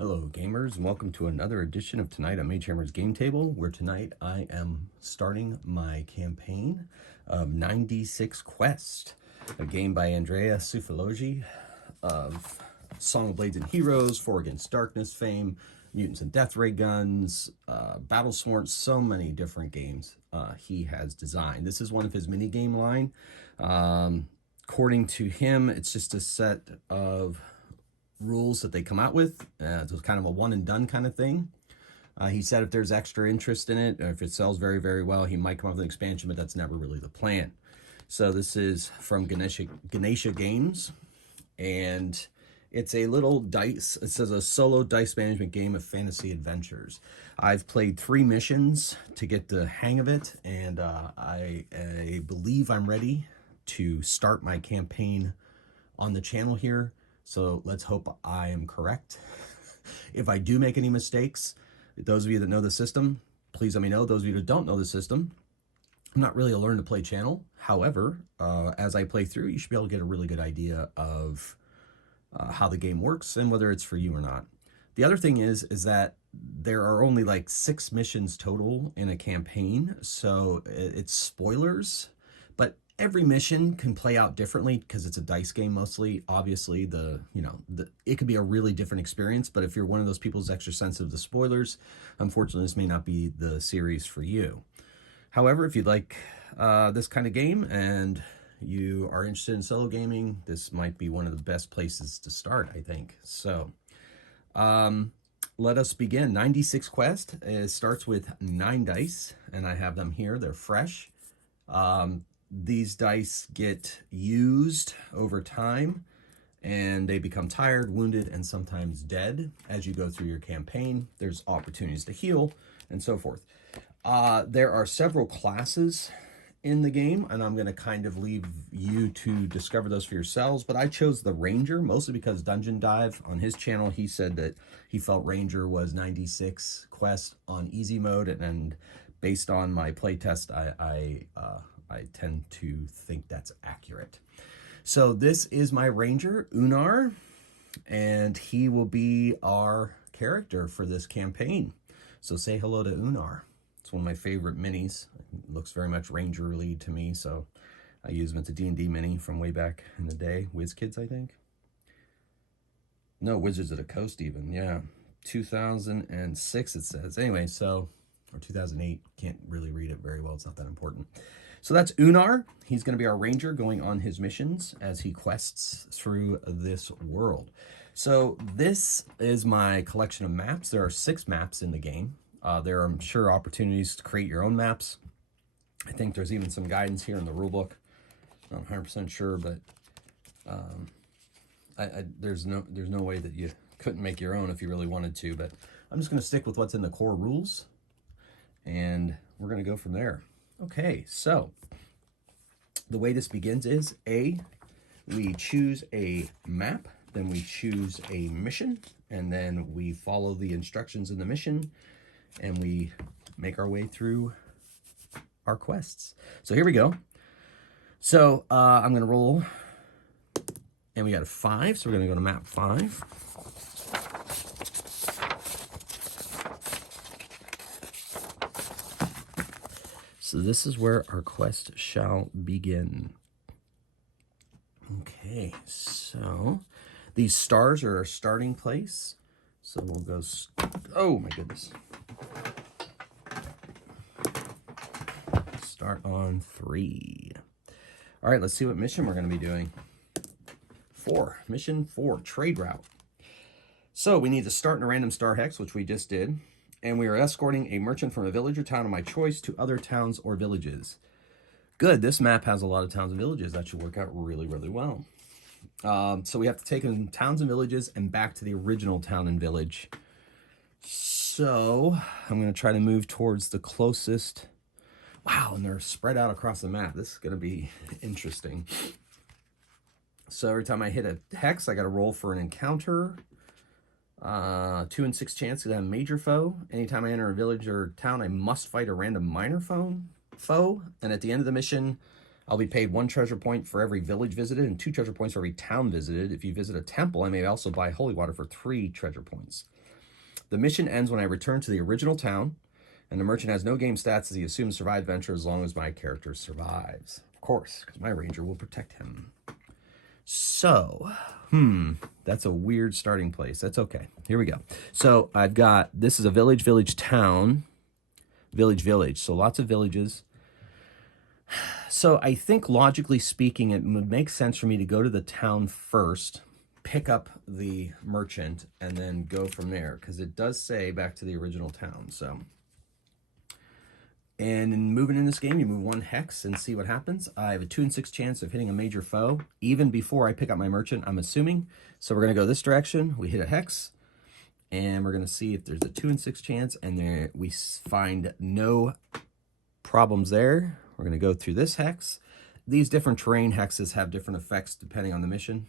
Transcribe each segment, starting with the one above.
Hello gamers, and welcome to another edition of Tonight on Magehammer's Game Table, where tonight I am starting my campaign of 96 Quest, a game by Andrea Sufologi of Song of Blades and Heroes, Four Against Darkness fame, Mutants and Death Ray Guns, Battlesworn, so many different games he has designed. This is one of his mini game line. According to him, it's just a set of rules that they come out with. It's kind of a one and done kind of thing. He said if there's extra interest in it, or if it sells very, very well, he might come up with an expansion, but that's never really the plan. So this is from Ganesha Games, and it's a little dice. It says a solo dice management game of fantasy adventures. I've played 3 missions to get the hang of it, and I believe I'm ready to start my campaign on the channel here. So let's hope I am correct. If I do make any mistakes, those of you that know the system, please let me know. Those of you that don't know the system, I'm not really a learn to play channel. However, as I play through, you should be able to get a really good idea of how the game works and whether it's for you or not. The other thing is that there are only like 6 missions total in a campaign, so it's spoilers, but every mission can play out differently because it's a dice game mostly. Obviously, it could be a really different experience, but if you're one of those people who's extra sensitive to spoilers, unfortunately, this may not be the series for you. However, if you'd like this kind of game and you are interested in solo gaming, this might be one of the best places to start, I think. So let us begin. 96 Quest starts with 9 dice, and I have them here. They're fresh. These dice get used over time, and they become tired, wounded, and sometimes dead as you go through your campaign. There's opportunities to heal, and so forth. There are several classes in the game, and I'm going to kind of leave you to discover those for yourselves, but I chose the Ranger, mostly because Dungeon Dive, on his channel, he said that he felt Ranger was 96 Quest on easy mode, and based on my playtest, I tend to think that's accurate. So this is my Ranger, Unar, and he will be our character for this campaign. So say hello to Unar. It's one of my favorite minis. It looks very much Ranger-y to me, so I use him as a D&D mini from way back in the day. WizKids, I think. No, Wizards of the Coast even, yeah. 2006 it says. Anyway, so, or 2008. Can't really read it very well. It's not that important. So that's Unar. He's going to be our ranger going on his missions as he quests through this world. So this is my collection of maps. There are 6 maps in the game. There are, I'm sure, opportunities to create your own maps. I think there's even some guidance here in the rulebook. Not 100% sure, but there's no way that you couldn't make your own if you really wanted to. But I'm just going to stick with what's in the core rules, and we're going to go from there. Okay, so the way this begins is we choose a map, then we choose a mission, and then we follow the instructions in the mission, and we make our way through our quests. So here we go. So I'm going to roll, and we got a 5, so we're going to go to map 5. So this is where our quest shall begin. Okay, so these stars are our starting place. So we'll go, oh my goodness. Start on 3. All right, let's see what mission we're going to be doing. 4, mission 4, trade route. So we need to start in a random star hex, which we just did. And we are escorting a merchant from a village or town of my choice to other towns or villages. Good, this map has a lot of towns and villages. That should work out really, really well. So we have to take them towns and villages and back to the original town and village. So I'm going to try to move towards the closest. Wow, and they're spread out across the map. This is going to be interesting. So every time I hit a hex, I got to roll for an encounter. 2 in 6 chance to have a major foe. Anytime I enter a village or town, I must fight a random minor foe. And at the end of the mission, I'll be paid 1 treasure point for every village visited and 2 treasure points for every town visited. If you visit a temple, I may also buy holy water for 3 treasure points. The mission ends when I return to the original town, and the merchant has no game stats as he assumes survive adventure as long as my character survives. Of course, because my ranger will protect him. So, that's a weird starting place. That's okay. Here we go. So I've got, this is a village, village, town, village, village. So lots of villages. So I think logically speaking, it would make sense for me to go to the town first, pick up the merchant, and then go from there, because it does say back to the original town. So, and in moving in this game, you move 1 hex and see what happens. I have a 2 in 6 chance of hitting a major foe, even before I pick up my merchant, I'm assuming. So we're going to go this direction. We hit a hex, and we're going to see if there's a 2 in 6 chance, and there we find no problems there. We're going to go through this hex. These different terrain hexes have different effects depending on the mission.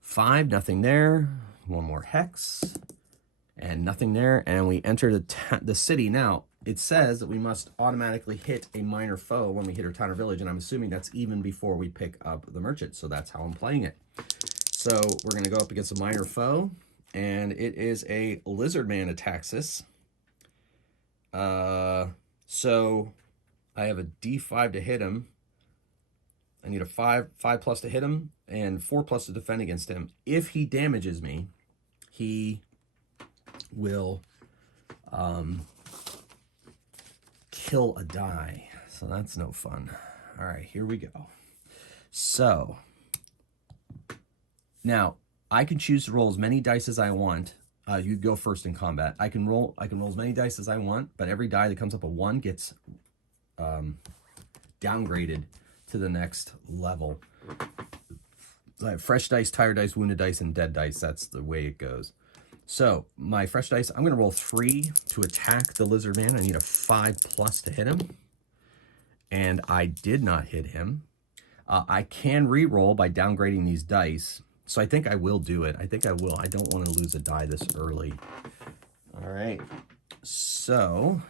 5, nothing there. 1 more hex, and nothing there. And we enter the city. Now, it says that we must automatically hit a minor foe when we hit our town or village, and I'm assuming that's even before we pick up the merchant, so that's how I'm playing it. So we're going to go up against a minor foe, and it is a lizard man attacks us. So I have a D5 to hit him. I need a 5 plus to hit him, and 4 plus to defend against him. If he damages me, he will kill a die. So that's no fun. All right, here we go. So now I can choose to roll as many dice as I want. You go first in combat. I can roll as many dice as I want, but every die that comes up a 1 gets downgraded to the next level. So I have fresh dice, tired dice, wounded dice, and dead dice. That's the way it goes. So my fresh dice, I'm going to roll 3 to attack the lizard man. I need a 5 plus to hit him, and I did not hit him. I can re-roll by downgrading these dice, so I think I will do it. I think I will. I don't want to lose a die this early. All right. So,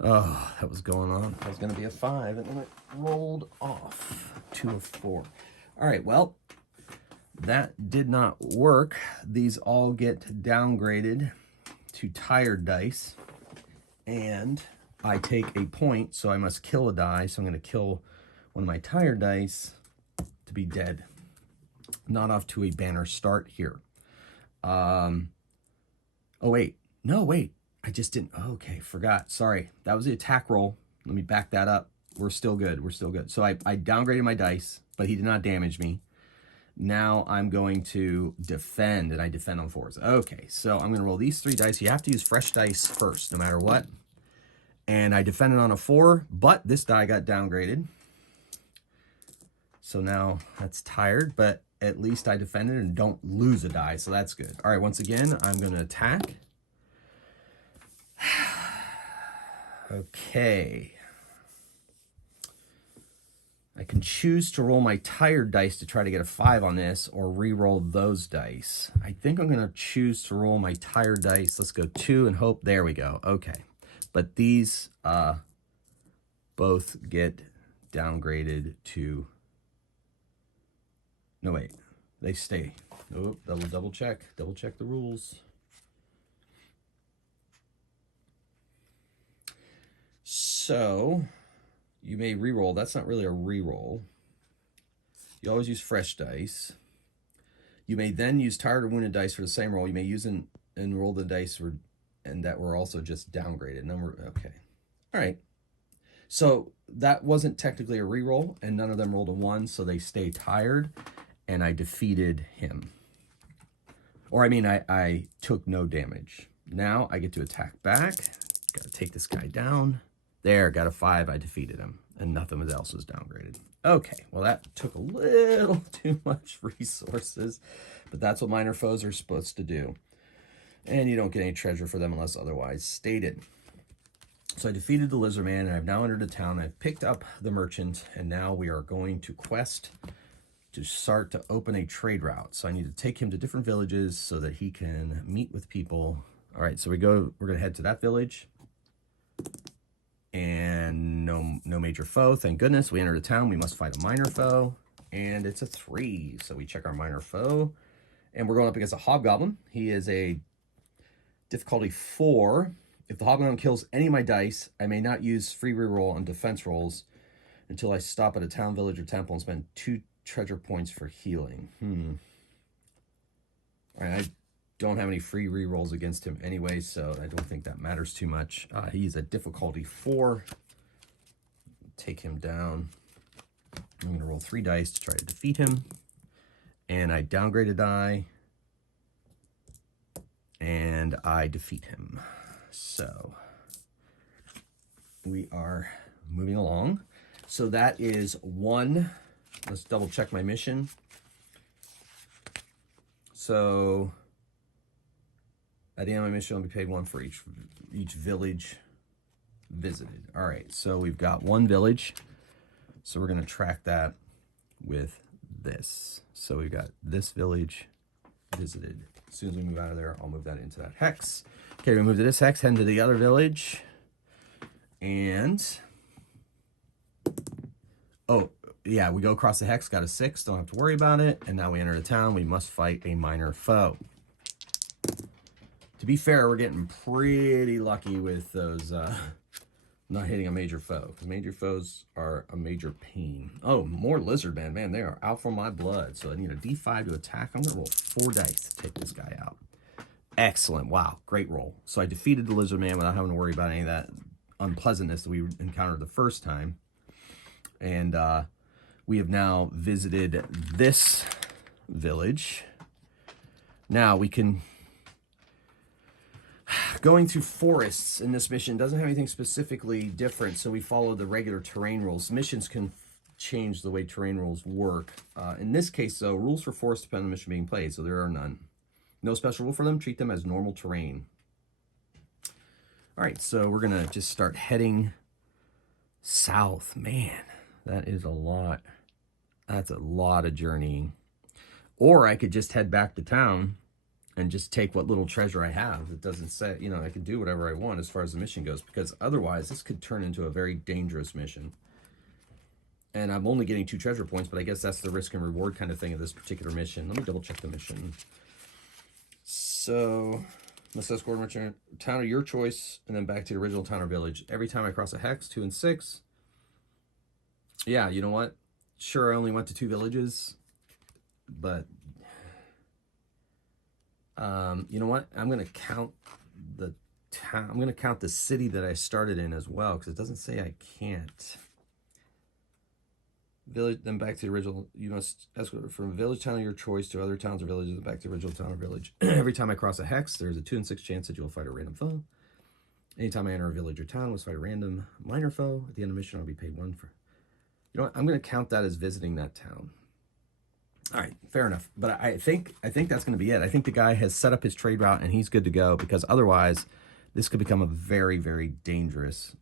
oh, that was going on. That was going to be a 5, and then it rolled off. 2 of 4. All right, well, that did not work. These all get downgraded to tired dice, and I take a point, so I must kill a die. So I'm going to kill one of my tired dice to be dead. Not off to a banner start here. Oh, wait. No, wait. I just didn't. Okay, forgot. Sorry. That was the attack roll. Let me back that up. We're still good. We're still good. So I downgraded my dice, but he did not damage me. Now I'm going to defend, and I defend on 4s. Okay, so I'm going to roll these 3 dice. You have to use fresh dice first, no matter what. And I defended on a 4, but this die got downgraded. So now that's tired, but at least I defended and don't lose a die, so that's good. All right, once again, I'm going to attack. Okay. I can choose to roll my tired dice to try to get a 5 on this, or re-roll those dice. I think I'm going to choose to roll my tired dice. Let's go 2 and hope. There we go. Okay. But these both get downgraded to... No, wait. They stay. Oh, double check. Double check the rules. So... you may re-roll. That's not really a re-roll. You always use fresh dice. You may then use tired or wounded dice for the same roll. You may use and roll the dice and that were also just downgraded. Okay. All right. So that wasn't technically a re-roll, and none of them rolled a 1, so they stay tired, and I defeated him. Or I mean, I took no damage. Now I get to attack back. Got to take this guy down. There, got a 5, I defeated him, and nothing else was downgraded. Okay, well that took a little too much resources, but that's what minor foes are supposed to do. And you don't get any treasure for them unless otherwise stated. So I defeated the lizard man, and I've now entered the town. I've picked up the merchant, and now we are going to quest to start to open a trade route. So I need to take him to different villages so that he can meet with people. All right, so we're gonna head to that village. And no major foe, thank goodness. We enter the town, we must fight a minor foe, and it's a 3. So we check our minor foe, and we're going up against a hobgoblin. He is a Difficulty 4. If the hobgoblin kills any of my dice, I may not use free reroll on defense rolls until I stop at a town, village, or temple and spend 2 treasure points for healing. All right, I don't have any free rerolls against him anyway, so I don't think that matters too much. He's a difficulty 4. Take him down. I'm going to roll 3 dice to try to defeat him. And I downgrade a die. And I defeat him. So we are moving along. So that is 1. Let's double check my mission. So at the end of my mission, I'll be paid 1 for each village visited. All right, so we've got 1 village. So we're going to track that with this. So we've got this village visited. As soon as we move out of there, I'll move that into that hex. Okay, we move to this hex, head to the other village. And, oh, yeah, we go across the hex, got a 6, don't have to worry about it. And now we enter the town. We must fight a minor foe. To be fair, we're getting pretty lucky with those not hitting a major foe, because major foes are a major pain. Oh, more lizard man. Man, they are out for my blood. So I need a D5 to attack. I'm going to roll 4 dice to take this guy out. Excellent. Wow, great roll. So I defeated the lizard man without having to worry about any of that unpleasantness that we encountered the first time. And we have now visited this village. Now we can... Going through forests in this mission doesn't have anything specifically different, so we follow the regular terrain rules. Missions can change the way terrain rules work. In this case, though, rules for forests depend on the mission being played, so there are none. No special rule for them. Treat them as normal terrain. All right, so we're going to just start heading south. Man, that is a lot. That's a lot of journeying. Or I could just head back to town and just take what little treasure I have. It doesn't say, you know, I can do whatever I want as far as the mission goes, because otherwise this could turn into a very dangerous mission. And I'm only getting 2 treasure points, but I guess that's the risk and reward kind of thing of this particular mission. Let me double check the mission. So, must escort a town of your choice, and then back to the original town or village. Every time I cross a hex, 2 and 6. Yeah, you know what? Sure, I only went to 2 villages, but... you know what? I'm going to count the town. I'm going to count the city that I started in as well, because it doesn't say I can't. Village, then back to the original. You must escort from village town of your choice to other towns or villages, and back to the original town or village. Every time I cross a hex, there's a 2 and 6 chance that you'll fight a random foe. Anytime I enter a village or town, I must fight a random minor foe. At the end of the mission, I'll be paid 1 for... You know what? I'm going to count that as visiting that town. All right, fair enough. But I think that's going to be it. I think the guy has set up his trade route and he's good to go, because otherwise this could become a very, very dangerous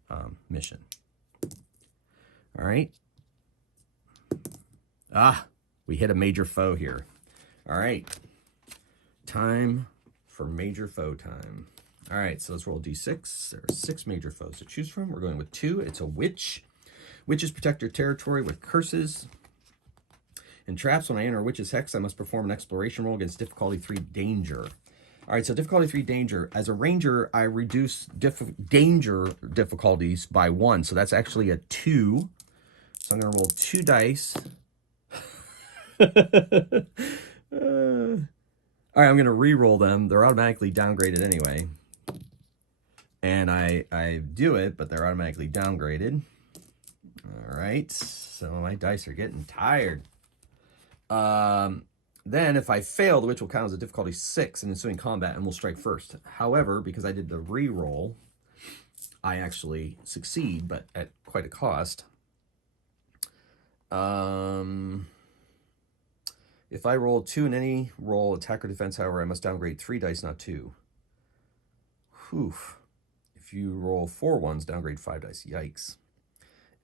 mission. All right. We hit a major foe here. All right. Time for major foe time. All right, so let's roll D6. There are 6 major foes to choose from. We're going with 2. It's a witch. Witches protect your territory with curses and traps. When I enter a witch's hex, I must perform an exploration roll against difficulty 3 danger. All right, so difficulty 3 danger. As a ranger, I reduce danger difficulties by 1. So that's actually a 2. So I'm going to roll 2 dice. All right, I'm going to re-roll them. They're automatically downgraded anyway. And I do it, but they're automatically downgraded. All right, so my dice are getting tired. Then if I fail, the witch will count as a difficulty 6 in ensuing combat and will strike first. However, because I did the re-roll, I actually succeed, but at quite a cost. If I roll 2 in any roll, attack or defense, however, I must downgrade 3 dice, not 2. Whew. If you roll 4 ones, downgrade 5 dice. Yikes.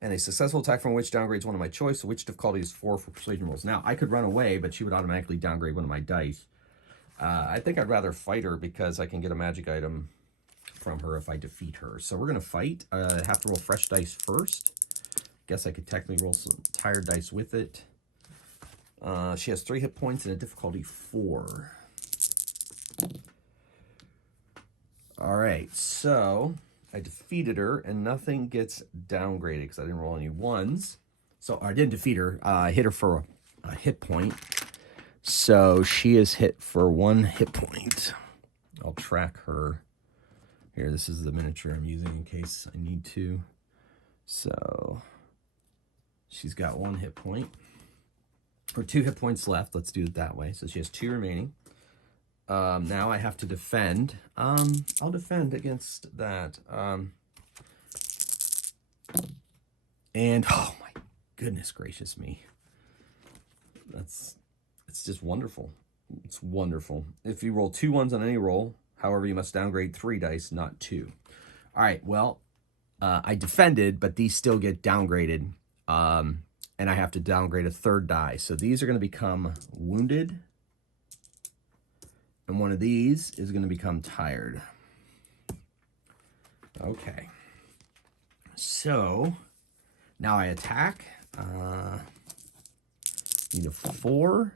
And a successful attack from a witch downgrades one of my choice. So which difficulty is 4 for persuasion rolls. Now, I could run away, but she would automatically downgrade one of my dice. I think I'd rather fight her because I can get a magic item from her if I defeat her. So we're going to fight. I have to roll fresh dice first. Guess I could technically roll some tired dice with it. She has 3 hit points and a difficulty 4. All right, so I defeated her, and nothing gets downgraded because I didn't roll any ones. So I didn't defeat her. I hit her for a hit point. So she is hit for 1 hit point. I'll track her. Here, this is the miniature I'm using in case I need to. So she's got 1 hit point. Or 2 hit points left. Let's do it that way. So she has 2 remaining. Now I have to defend. I'll defend against that. And oh my goodness gracious me. It's just wonderful. It's wonderful. If you roll 2 ones on any roll, however, you must downgrade 3 dice, not 2. All right, well, I defended, but these still get downgraded. And I have to downgrade a 3rd die. So these are going to become wounded. And one of these is going to become tired. Okay. So now I attack. Need a 4.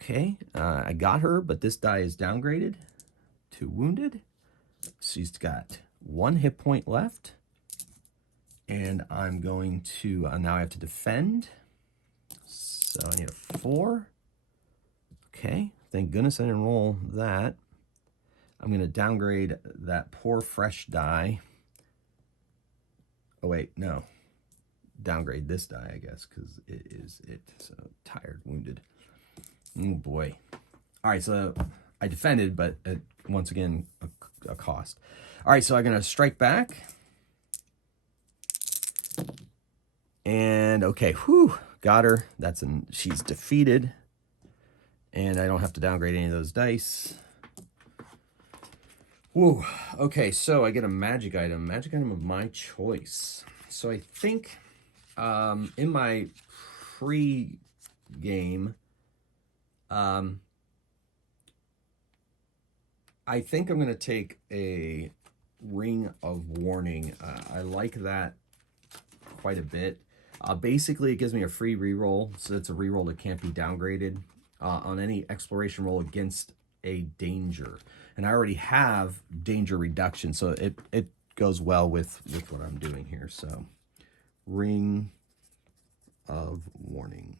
Okay. I got her, but this die is downgraded to wounded. She's got 1 hit point left. And I'm going to, now I have to defend. So I need a 4. Okay. Thank goodness I didn't roll that. I'm going to downgrade that poor fresh die. Oh, wait, no. Downgrade this die, I guess, because it is it. So tired, wounded. Oh, boy. All right, so I defended, but once again, a cost. All right, so I'm going to strike back. And, okay, whew, got her. She's defeated. And I don't have to downgrade any of those dice. Whoa. Okay, so I get a magic item of my choice. So I think in my pre-game, I think I'm going to take a Ring of Warning. I like that quite a bit. Basically, it gives me a free reroll, so it's a reroll that can't be downgraded on any exploration roll against a danger. And I already have danger reduction, so it goes well with what I'm doing here. So, Ring of Warning.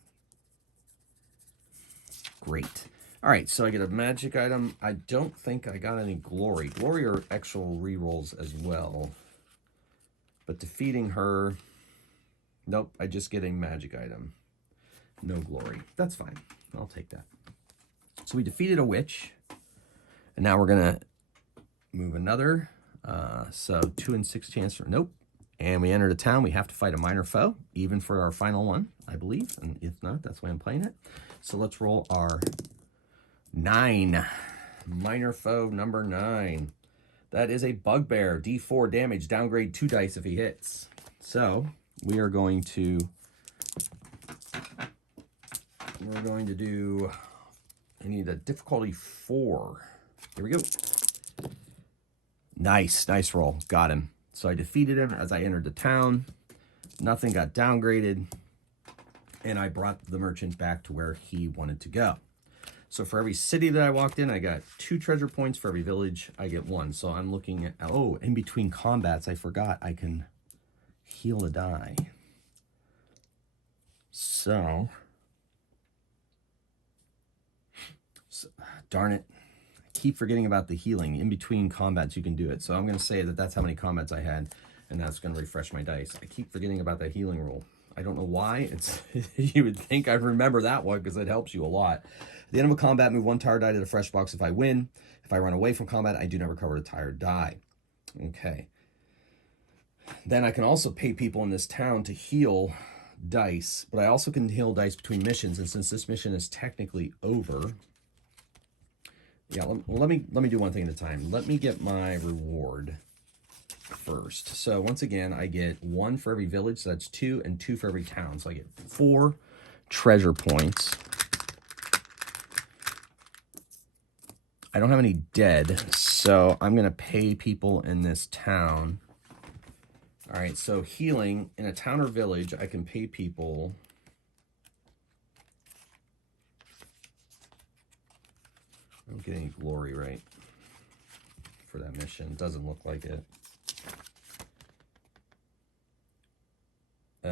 Great. All right, so I get a magic item. I don't think I got any glory. Glory are actual rerolls as well. But defeating her, nope, I just get a magic item. No glory. That's fine. I'll take that. So we defeated a witch. And now we're going to move another. So 2 and 6 chance for, nope. And we entered a town. We have to fight a minor foe, even for our final one, I believe. And if not, that's why I'm playing it. So let's roll our 9. Minor foe number 9. That is a bugbear. D4 damage. Downgrade 2 dice if he hits. So we are going to... We're going to do... I need a difficulty 4. Here we go. Nice. Nice roll. Got him. So I defeated him as I entered the town. Nothing got downgraded. And I brought the merchant back to where he wanted to go. So for every city that I walked in, I got 2 treasure points. For every village, I get 1. So I'm looking at... Oh, in between combats, I forgot I can heal a die. So darn it. I keep forgetting about the healing. In between combats, you can do it. So I'm going to say that that's how many combats I had, and that's going to refresh my dice. I keep forgetting about that healing roll. I don't know why. It's you would think I'd remember that one because it helps you a lot. At the end of a combat, move 1 tired die to the fresh box if I win. If I run away from combat, I do not recover a tired die. Okay. Then I can also pay people in this town to heal dice, but I also can heal dice between missions, and since this mission is technically over... Yeah, let me do one thing at a time. Let me get my reward first. So once again, I get 1 for every village, so that's 2, and 2 for every town. So I get 4 treasure points. I don't have any dead, so I'm going to pay people in this town. All right, so healing in a town or village, I can pay people... I don't get any glory, right? for that mission. Doesn't look like it.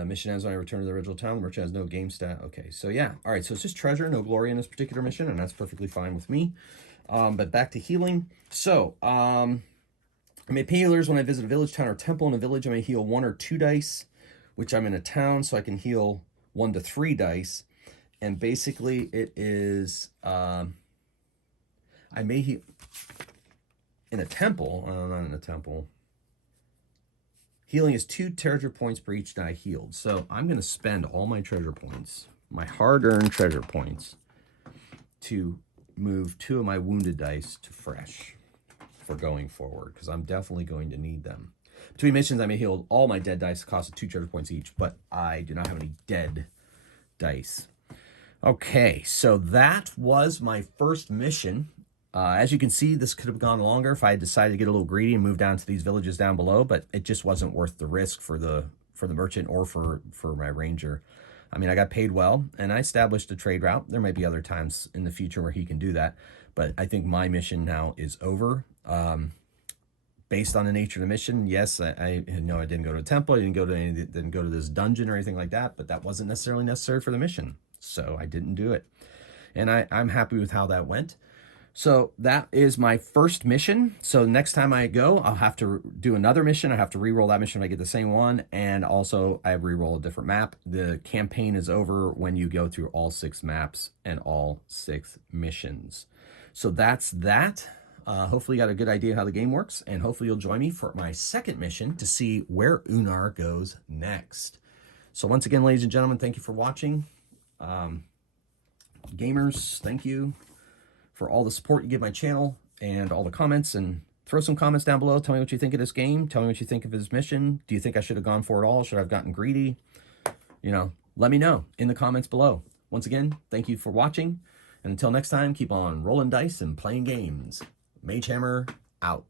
Mission ends when I return to the original town. The merchant has no game stat. Okay, so yeah. All right, so it's just treasure, no glory in this particular mission, and that's perfectly fine with me. But back to healing. So, I may pay healers when I visit a village, town, or temple. In a village, I may heal 1 or 2 dice, which I'm in a town, so I can heal 1 to 3 dice. And basically, it is, I may heal in a temple. Not in a temple. Healing is 2 treasure points per each die healed. So I'm going to spend all my treasure points, my hard-earned treasure points, to move 2 of my wounded dice to fresh for going forward, because I'm definitely going to need them. Between missions, I may heal all my dead dice, cost of 2 treasure points each, but I do not have any dead dice. Okay, so that was my first mission. As you can see, this could have gone longer if I had decided to get a little greedy and move down to these villages down below, but it just wasn't worth the risk for the merchant or for my ranger. I mean, I got paid well, and I established a trade route. There might be other times in the future where he can do that, but I think my mission now is over. Based on the nature of the mission, yes, I know I didn't go to a temple, I didn't go to this dungeon or anything like that, but that wasn't necessarily necessary for the mission, so I didn't do it. And I'm happy with how that went. So that is my first mission. So next time I go, I'll have to do another mission. I have to re-roll that mission if I get the same one. And also I re-roll a different map. The campaign is over when you go through all 6 maps and all 6 missions. So that's that. Hopefully you got a good idea how the game works. And hopefully you'll join me for my second mission to see where Unar goes next. So once again, ladies and gentlemen, thank you for watching. Gamers, thank you for all the support you give my channel and all the comments, and throw some comments down below. Tell me what you think of this game. Tell me what you think of his mission. Do you think I should have gone for it all? Should I have gotten greedy? You know, let me know in the comments below. Once again, thank you for watching. And until next time, keep on rolling dice and playing games. Magehammer out.